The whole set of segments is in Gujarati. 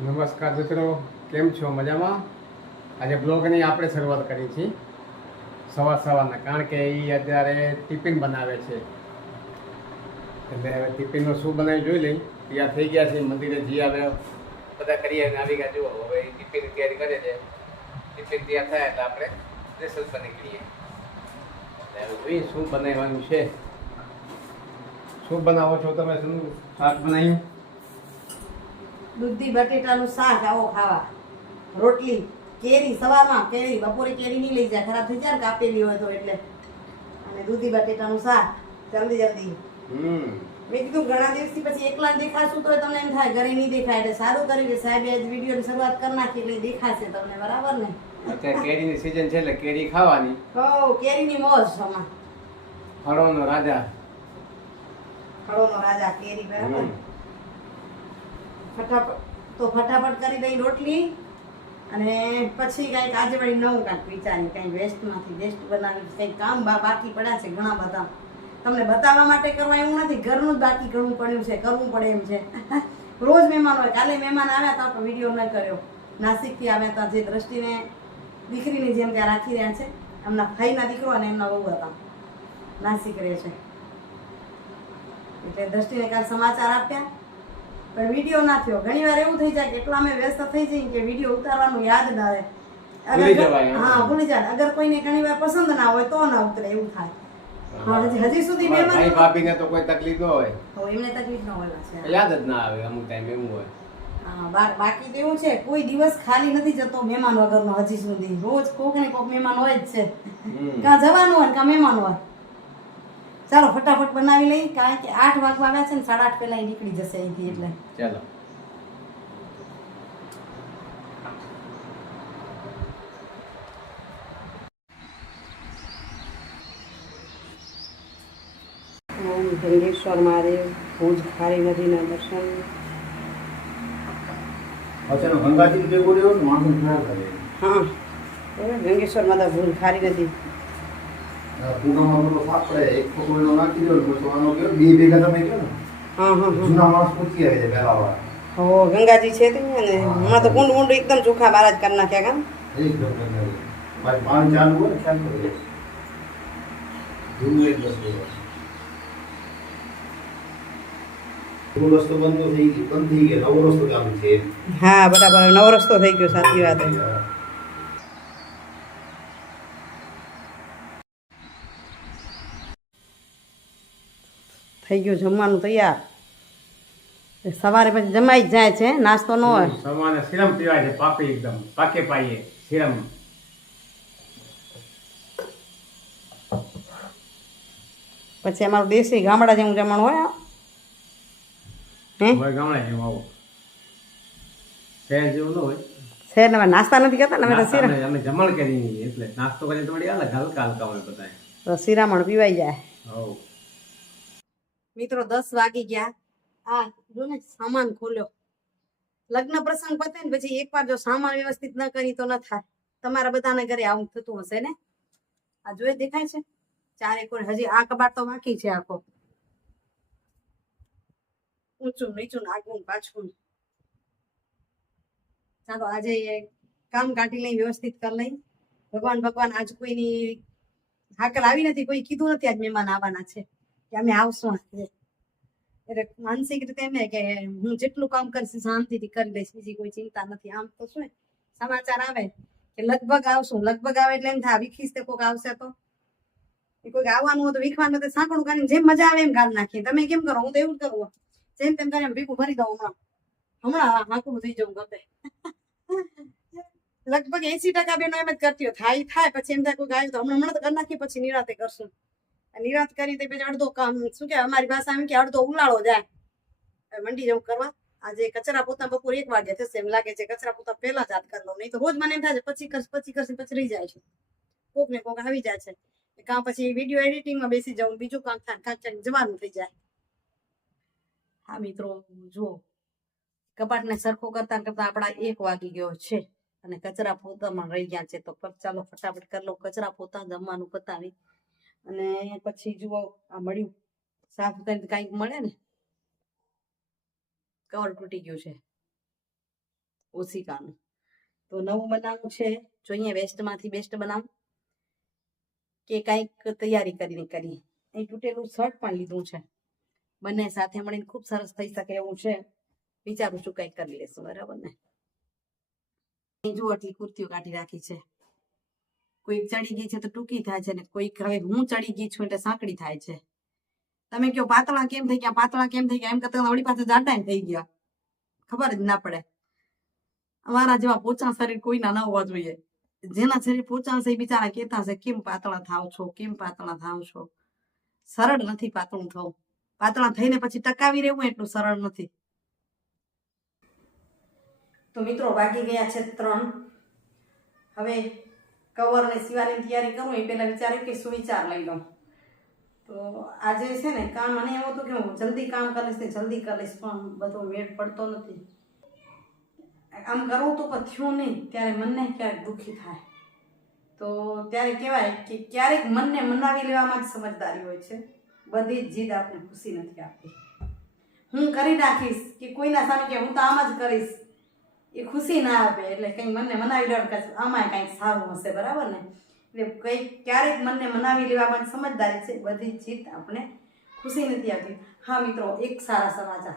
નમસ્કાર મિત્રો, કેમ છો? મજામાં? આજે બ્લોગની આપણે શરૂઆત કરી છે. સવાર સવારના, કારણ કે એ અત્યારે ટિફિન બનાવે છે. એટલે હવે ટિફિનનું શું બનાવી જોઈ લઈ. તૈયાર થઈ ગયા છે, મંદિરે જઈ આવે બધા કરીએ આવી ગયા. જુઓ, હવે એ ટિફિન તૈયારી કરે છે. ટિફિન તૈયાર થાય એટલે આપણે સ્પેશલ પર નીકળીએ. એટલે હવે જોઈએ શું બનાવવાનું છે. શું બનાવો છો તમે? શું શાક બનાવ્યું? દૂધી બટેટાનું શાક આવો ખાવા. રોટલી કેરી સવારમાં કેરી બપોરે કેરી નહીં લઈ જાય ખરાબ થઈ જાય કાપેલી હોય તો એટલે. અને દૂધી બટેટાનું શાક જલ્દી જલ્દી. મેં કીધું ઘણા દિવસથી પછી એકલા દેખાશું તો તમને એમ થાય ઘરે નહીં દેખાય એટલે સારું કર્યું કે સાહેબ આજ વિડીયોની શરૂઆત કરી નાખી એટલે દેખાશે તમને બરાબર ને? અત્યારે કેરીની સિઝન છે એટલે કેરી ખાવાની. હો કેરીની મોજ આમાં. ફળોનો રાજા. ફળોનો રાજા કેરી બરાબર. ફટાફટ, તો ફટાફટ કરી દઈ રોટલી અને પછી કાંઈક આજે વળી નવું કાંઈક વિચારી કાંઈ વેસ્ટમાંથી વેસ્ટ બનાવી કંઈક કામ બાકી પડ્યા છે ઘણા બધા. તમને બતાવવા માટે કરવા એવું નથી, ઘરનું જ બાકી ઘણું પડ્યું છે, કરવું પડે એમ છે. રોજ મહેમાન હોય, કાલે મહેમાન આવ્યા હતા પણ વીડિયો ન કર્યો. નાસિકથી આવ્યા હતા જે દ્રષ્ટિને દીકરીની જેમ ત્યાં રાખી રહ્યા છે. એમના ભાઈના દીકરો અને એમના બહુ હતા. નાસિક રહે છે. એટલે દ્રષ્ટિને કાલે સમાચાર આપ્યા. પણ વીડિયો ના થયો. ઘણી વાર એવું થઈ જાય કે એટલા અમે વ્યસ્ત થઈ જઈએ કે વીડિયો ઉતારવાનું યાદ ના રહે. હા. ભૂલી જાય. અગર કોઈને ઘણી વાર પસંદ ના હોય તો ના ઉતરે એવું થાય. હજી- સુધી મહેમાન ભાભીને તો કોઈ તકલીફ ન હોય. એમને તકલીફ ન હોય યાદ જ ના આવે અમુક ટાઈમ એવું હોય. બાકી તો એવું છે કોઈ દિવસ ખાલી નથી જતો મહેમાન વગરનો હજી સુધી. રોજ કોક ને કોક મહેમાન હોય જ છે. કાં જવાનું હોય કાં મહેમાન હોય. ચાલો ફટાફટ બનાવી લઈ કારણ કે આઠ વાગવા આવ્યા છે ને સાડા આઠ પહેલા નીકળી જશે અહીંથી એટલે. ચાલો. ઓમ ભંગેશ્વર મહાદેવ ભુજ ખારી નદીના દર્શન. અચાનક ગંગાજી જે બોલ્યો ના દર્શન હા જંગેશ્વર માતા ભુજ ખારી નદી. પૂનામાં બધો સાફ પડે એક ફોટો નાખી દો પછી આનો કયો બે ભેગા તમે કયો ને? હા હા હા. જૂના માણસ પૂછી આવે છે પહેલા વાળા હો ગંગાજી છે તે ને? હમણાં તો કુંડ કુંડ એકદમ ચોખ્ખા મહારાજ કરી નાખ્યા કામ. એકદમ ગંગાજી. ભાઈ પાણી ચાલુ હોય ખ્યાલ કરો. જૂનું એક રસ્તો જૂનો રસ્તો બંધ થઈ ગયો બંધ થઈ ગયો. નવો રસ્તો ચાલુ છે. હા બરાબર. નવો રસ્તો થઈ ગયો સાચી વાત થઈ ગયું જમવાનું તૈયાર. સવારે પછી જમાઈ જ જાય છે નાસ્તો ન હોય. સવારે સિરમ પીવાય છે પાપી એકદમ. પાકે પાઈએ સિરમ. પછી અમારું દેશી ગામડા જેવું જમણ હોય હે. જેવું આવું. શહેર જેવું ન હોય. શહેર અમે નાસ્તા નથી કરતા ને અમે તો જમણ કરી એટલે નાસ્તો કરીએ તો વળી અલગ હલકા હલકા હોય બધા તો શિરામણ પીવાઈ જાય. હવ. મિત્રો દસ વાગી ગયા. આ જો ને સામાન ખોલ્યો. લગ્ન પ્રસંગ પતે ને પછી એકવાર જો સામાન વ્યવસ્થિત ન કરી તો ન થાય. તમારા બધાના ઘરે આવું થતું હશે ને? આ જોઈ દેખાય છે? ચારે કોઈ હજી આ કબાટ તો બાકી છે આખો. ઊંચું નીચું આગું પાછું. ચાલો આજે કામ કાઢી લઈ, વ્યવસ્થિત કરી લઈ. ભગવાન ભગવાન આજ કોઈની હાકલ આવી નથી, કોઈ કીધું નથી આજ મહેમાન આવવાના છે. કે અમે આવશું એટલે માનસિક રીતે એમ કે હું જેટલું કામ કરીશ શાંતિથી કરી લઈશ બીજી કોઈ ચિંતા નથી. આમ તો શું સમાચાર આવે કે લગભગ આવશું. લગભગ આવે એટલે એમ થાય વીખીશ તે કોઈક આવશે તો? કોઈક આવવાનું હોય તો વીખવાનું તો સાંકડું કરીને જેમ મજા આવે એમ ગાળ નાખીએ. તમે કેમ કરો? હું તો એવું કરું જેમ તેમ કરીને ભીખું ભરી દઉં હમણાં. હમણાં હાંકડું થઈ જવું ગમે. લગભગ એસી ટકા બેનો એમ જ કરતી થાય થાય, પછી એમ થાય કોઈ ગાયું તો હમણાં હમણાં તો કરી નાખીએ, પછી નિરાતે કરશું. નિરાત કરી તે અડધો કામ, શું કે અમારી ભાષા એમ કે અડધો ઉલાળો જાય. મંડી જવું કરવા. આજે કચરા પોતા બપોર એક વાગે થશે એમ લાગે છે કચરા પોતા પહેલા જ કરી લઉં. નહીં તો રોજ મને એમ થાય છે, પછી કરશે પછી કરશે પછી રહી જાય છે. કોક ને કોક આવી જાય છે. કાં પછી વીડિયો એડિટિંગમાં બેસી જવું બીજું કામ થાય કાંક જવાનું થઈ જાય. હા મિત્રો, જુઓ. કપાટને સરખો કરતા કરતા આપણા એક વાગી ગયો છે અને કચરા પોતામાં રહી ગયા છે. તો ચાલો ફટાફટ કરી લો કચરા પોતા જમવાનું પતાવી. અને પછી જુઓ, આ મળ્યું. સાફ કરીને કાંઈક મળે ને કવર તૂટી ગયું છે. ઓસિકાનું તો નવું બનાવવું છે. જોઈએ, વેસ્ટમાંથી બેસ્ટ બનાવું. કે કંઈક તૈયારી કરીને કરીએ. અહીં તૂટેલું શર્ટ પણ લીધું છે. બંને સાથે મળીને ખૂબ સરસ થઈ શકે એવું છે. વિચારું છું કંઈક કરી લેશું. બરાબર ને? જુઓ, આટલી કુર્તીઓ કાઢી રાખી છે. કોઈક ચડી ગઈ છે તો ટૂંકી થાય છે ને કોઈક હવે હું ચડી ગઈ છું એટલે સાંકડી થાય છે. તમે કહો પાતળા કેમ થઈ ગયા? પાતળા કેમ થઈ ગયા? એમ કરતા વળી પાસે જાડા થઈ ગયા. ખબર જ ના પડે. અમારા જેવા પોચા શરીર કોઈના ન હોવા જોઈએ. જેના શરીર પોચા છે બિચારા કેતા છે કેમ પાતળા થાવ છો? કેમ પાતળા થાવ છો? સરળ નથી પાતળું થવું. પાતળા થઈને પછી ટકાવી રહેવું એટલું સરળ નથી. તો મિત્રો, વાગી ગયા છે ત્રણ. હવે કવર ને સીવાની તૈયારી કરું, એ પહેલાં વિચાર્યું કે સુવિચાર લઈ લઉં. તો આજે છે ને કામ, મને એવું હતું કે હું જલ્દી કામ કરીશ ને જલ્દી કરીશ પણ બધો મેળ પડતો નથી. આમ કરવું તો પણ થયું નહીં, ત્યારે મનને ક્યારેક દુઃખી થાય. તો ત્યારે કહેવાય કે ક્યારેક મનને મનાવી લેવામાં જ સમજદારી હોય છે. બધી જ જીદ આપણે ખુશી નથી આપતી. હું કરી નાખીશ કે કોઈના સામે કે હું તો આમ જ કરીશ. એ ખુશી ના આપે એટલે કંઈક મને મનાવી લેવાનું કે આમાં કાંઈક સારું હશે, બરાબર ને? એટલે કંઈક ક્યારેક મનને મનાવી લેવા પણ સમજદારી છે, બધી જીત આપણે ખુશી નથી આવતી. હા મિત્રો, એક સારા સમાચાર.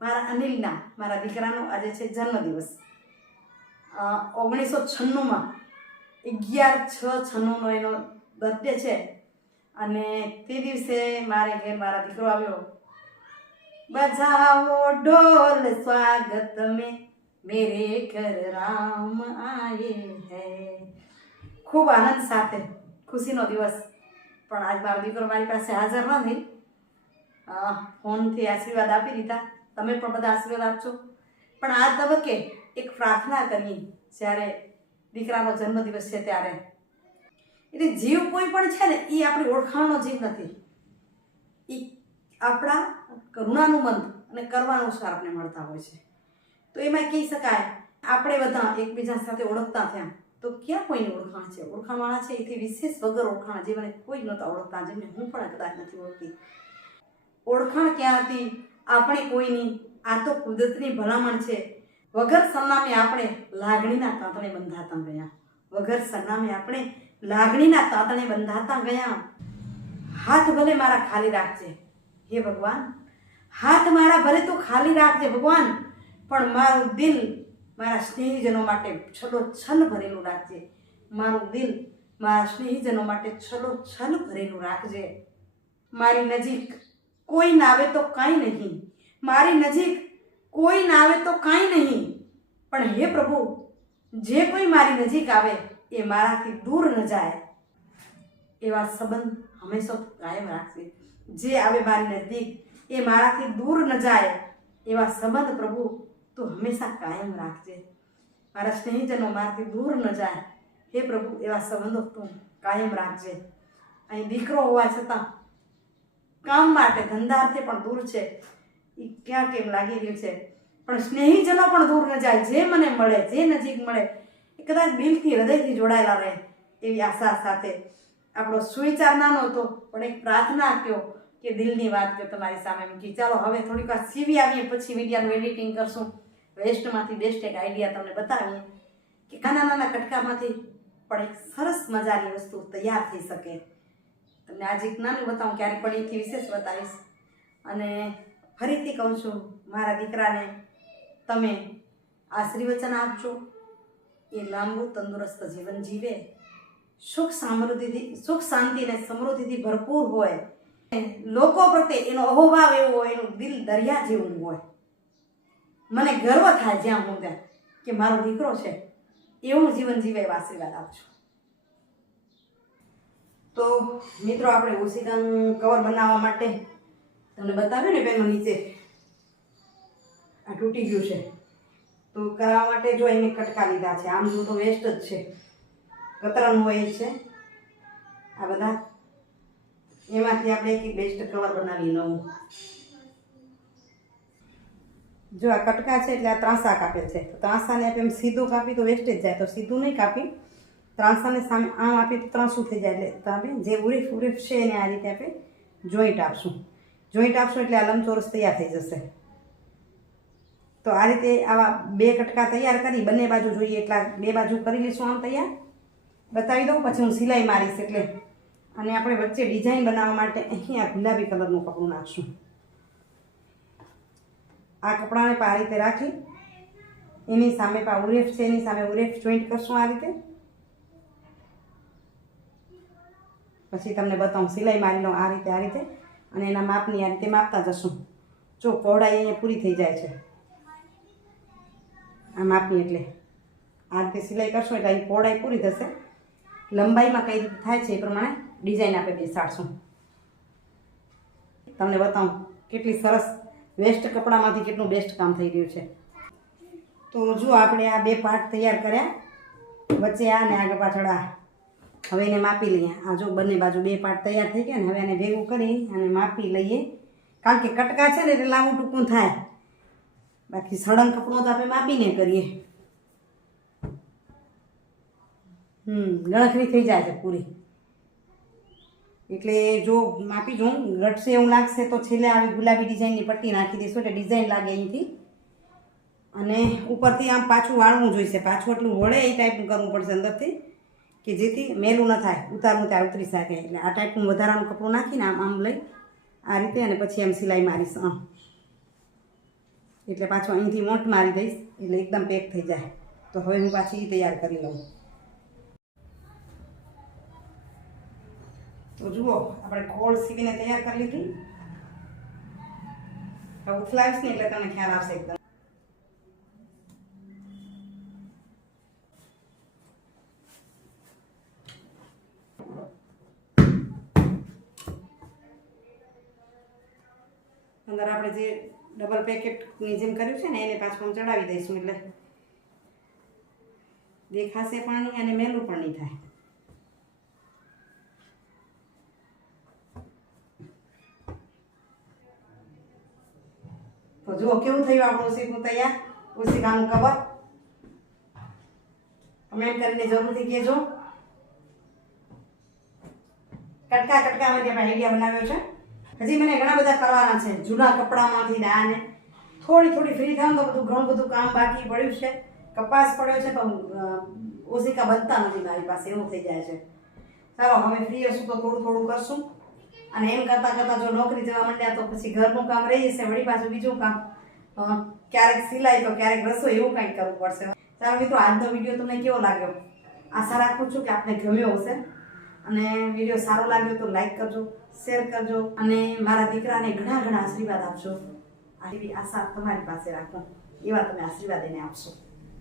મારા અનિલના, મારા દીકરાનો આજે છે જન્મદિવસ. ઓગણીસો છન્નુંમાં, અગિયાર છ છન્નુંનો એનો બર્થડે છે. અને તે દિવસે મારે ઘેર મારા દીકરો આવ્યો. બજાવો ઢોલ સ્વાગત में મેરે ઘર રામ આયે હે ખૂબ આનંદ સાથે ખુશીનો દિવસ પણ આજ બાર દીકરો મારી પાસે હાજર નથી ફોનથી આશીર્વાદ આપી દીધા તમે પણ બધા આશીર્વાદ આપજો પણ આ તબક્કે એક પ્રાર્થના કરી જ્યારે દીકરાનો જન્મદિવસ છે ત્યારે એટલે જીવ કોઈ પણ છે ને એ આપણી ઓળખાણનો જીવ નથી એ આપણા કરુણાનું મંત અને કરવાનું સાર આપણે મળતા હોય છે તો એમાં કહી શકાય, આપણે બધા એકબીજા સાથે ઓળખતા થયા. તો ક્યાં કોઈની ઓળખાણ છે? ઓળખાણવાળા છે, એથી વિશેષ વગર ઓળખાણ જેમને કોઈ નહોતા ઓળખતા, જેમને હું પણ કદાચ નથી ઓળખતી. ઓળખાણ ક્યાં હતી? આપણે કોઈની, આ તો કુદરતની ભલામણ છે. વગર સરનામે આપણે લાગણીના તાંતણે બંધાતા ગયા. વગર સરનામે આપણે લાગણીના તાંતણે બંધાતા ગયા. હાથ ભલે મારા ખાલી રાખજે. હે ભગવાન. હાથ મારા ભલે તું ખાલી રાખજે ભગવાન. પણ મારું દિલ મારા સ્નેહીજનો માટે છલો છલ ભરેલું રાખજે. મારું દિલ મારા સ્નેહીજનો માટે છલો છલ ભરેલું રાખજે. મારી નજીક કોઈ ના આવે તો કાંઈ નહીં. મારી નજીક કોઈ ના આવે તો કાંઈ નહીં. પણ હે પ્રભુ, જે કોઈ મારી નજીક આવે એ મારાથી દૂર ન જાય. એવા સંબંધ હંમેશા કાયમ રાખશે જે આવે મારી નજીક એ મારાથી દૂર ન જાય. એવા સંબંધ પ્રભુ તું હંમેશા કાયમ રાખજે મારા સ્નેહીજનો મારાથી દૂર ન જાય હે પ્રભુ એવા સંબંધો તું કાયમ રાખજે અહીં દીકરો હોવા છતાં કામ માટે ધંધાર્થે પણ દૂર છે એ ક્યાં કેમ લાગી રહ્યું છે પણ સ્નેહીજનો પણ દૂર ન જાય જે મને મળે જે નજીક મળે એ કદાચ દિલથી, હૃદયથી જોડાયેલા રહે, એવી આશા સાથે આપણો સુવિચાર નાનો હતો, પણ એક પ્રાર્થના કયો કે દિલની વાત કે તમારી સામે મૂકી. ચાલો, હવે થોડીક વાર સીવી આવીએ, પછી મીડિયાનું એડિટિંગ કરશું. વેસ્ટમાંથી બેસ્ટ એક આઈડિયા તમને બતાવીએ કે નાના નાના કટકામાંથી પણ એક સરસ મજાની વસ્તુ તૈયાર થઈ શકે. તમને આજે એક નાનું બતાવું, ક્યારેક પણ એથી વિશેષ બતાવીશ. અને ફરીથી કહું છું, મારા દીકરાને તમે આશીર્વચન આપજો. એ લાંબુ, તંદુરસ્ત જીવન જીવે. સુખ સમૃદ્ધિથી, સુખ શાંતિ અને સમૃદ્ધિથી ભરપૂર હોય. લોકો પ્રત્યે એનો અહોભાવ એવો હોય, એનું દિલ દરિયા જેવું હોય. મને ગર્વ થાય જ્યાં હું ત્યાં, કે મારો દીકરો છે, એવું જીવન જીવે એવા આશીર્વાદ આપજો તો મિત્રો, આપણે ઓશિકાનું કવર બનાવવા માટે તમને બતાવ્યું ને બેનો નીચે, આ તૂટી ગયું છે. તો કરવા માટે જો એને કટકા લીધા છે, આમ જો તો વેસ્ટ જ છે. કતરાનું હોય છે. આ બધા, એમાંથી આપણે એક બેસ્ટ કવર બનાવી નવું. જો આ કટકા છે એટલે આ ત્રાંસા કાપે છે. તો ત્રાંસાને આપણે એમ સીધું કાપી તો વેસ્ટ જ જાય. તો સીધું નહીં કાપી. ત્રાંસાને સામે આમ આપી તો ત્રાંસું થઈ જાય. એટલે તો આપણે જે ઉરીફ ઉરીફ છે એને આ રીતે આપણે જોઈન્ટ આપશું. જોઈન્ટ આપશું એટલે આ લંબચોરસ તૈયાર થઈ જશે. તો આ રીતે આવા બે કટકા તૈયાર કરી બંને બાજુ જોઈએ એટલા બે બાજુ કરી લઈશું આમ તૈયાર. બતાવી દઉં, પછી હું સિલાઈ મારીશ એટલે. અને આપણે વચ્ચે ડિઝાઇન બનાવવા માટે અહીંયા ગુલાબી કલરનું કપડું નાખશું. આ કપડાને આ રીતે રાખી. એની સામે પા ઉરેફ છે, એની સામે ઉરેફ જોઈન્ટ કરશું આ રીતે. પછી તમને બતાવું, સિલાઈ મારી લઉં આ રીતે આ રીતે. અને એના માપની આ રીતે માપતા જશું. જો પહોળાઈ અહીંયા પૂરી થઈ જાય છે. આ માપની એટલે. આ રીતે સિલાઈ કરશો એટલે અહીં પહોળાઈ પૂરી થશે. લંબાઈમાં કઈ રીતે થાય છે એ પ્રમાણે ડિઝાઇન આપણે બેસાડશું. તમને બતાવું, કેટલી સરસ વેસ્ટ કપડામાંથી કેટલું બેસ્ટ કામ થઈ રહ્યું છે? તો જો આપણે આ બે પાર્ટ તૈયાર કર્યા, વચ્ચે આ ને આગળ પાછળ આ. હવે એને માપી લઈએ. આ જો બંને બાજુ બે પાર્ટ તૈયાર થઈ ગયા ને હવે એને ભેગું કરી અને માપી લઈએ. કારણ કે કટકા છે ને એટલે લાંબુ ટૂંકું થાય. બાકી સળંગ કપડું તો આપણે માપીને કરીએ. હમ, ગણતરી થઈ જાય છે પૂરી. એટલે જો માપી જોઉં ઘટશે એવું લાગશે તો છેલ્લે આવી ગુલાબી ડિઝાઇનની પટ્ટી નાખી દઈશું એટલે ડિઝાઇન લાગે અહીંથી. અને ઉપરથી આમ પાછું વાળવું જોઈશે, પાછું એટલું વળે એ ટાઈપનું કરવું પડશે અંદરથી, કે જેથી મેલું ન થાય ઉતારવું ત્યાં ઉતરી શકે. એટલે આ ટાઈપનું વધારાનું કપડું નાખીને આમ આમ લઈ આ રીતે અને પછી એમ સિલાઈ મારીશ. આમ એટલે પાછું અહીંથી મોટ મારી દઈશ, એટલે એકદમ પેક થઈ જાય. તો હવે હું પાછી તૈયાર કરી લઉં. તો જુઓ, આપણે ખોળ સીવીને તૈયાર કરી લીધી. ઉથલાવીશ ને એટલે તમને ખ્યાલ આવશે એકદમ. અંદર આપણે જે ડબલ પેકેટની જેમ કર્યું છે ને, એને પાછું ચડાવી દઈશું એટલે. દેખાશે પણ નહીં અને મેલું પણ નહીં થાય તો જુઓ કેવું થયું આપણું ઓશિકનું તૈયાર? ઓશિકાનું કવર? કમેન્ટ કરીને જરૂરથી કહેજો. કટકા કટકામાંથી આપણે આઈડિયા બનાવ્યો છે. હજી મને ઘણા બધા કરવાના છે. જૂના કપડામાંથી ને આને થોડી થોડી ફ્રી થાવ તો બધું ઘણું બધું કામ બાકી પડ્યું છે. કપાસ પડ્યો છે પણ અ, બનતા નથી મારી પાસે. એવું થઈ જાય છે. ચાલો હવે ફ્રી હશું તો થોડું થોડું કરશું. અને એમ કરતાં કરતાં જો નોકરી જવા માંડ્યા તો પછી ઘરનું કામ રહી જશે, વળી પાછું બીજું કામ. ક્યારેક સિલાઈ તો ક્યારેક રસોઈ એવું કંઈક કરવું પડશે. ચાલો મિત્રો, આજનો વીડિયો તમને કેવો લાગ્યો? આશા રાખું છું કે આપને ગમ્યો હશે. અને વીડિયો સારો લાગ્યો તો લાઈક કરજો, શેર કરજો, અને મારા દીકરાને ઘણા ઘણા આશીર્વાદ આપજો. આવી આશા તમારી પાસે રાખો. એવા તમે આશીર્વાદ એને આપશો.